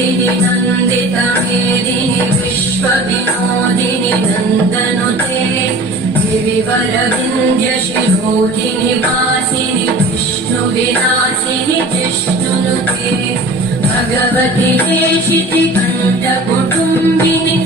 नन्दिनि नन्दितमेदिनि विश्वविनोदिनि नन्दनुते गिरिवरविन्द्यशिरोधिनि वासिनि विष्णुविलासिनि जिष्णुनुते भगवति हेशिति कण्ठकुटुम्बिनि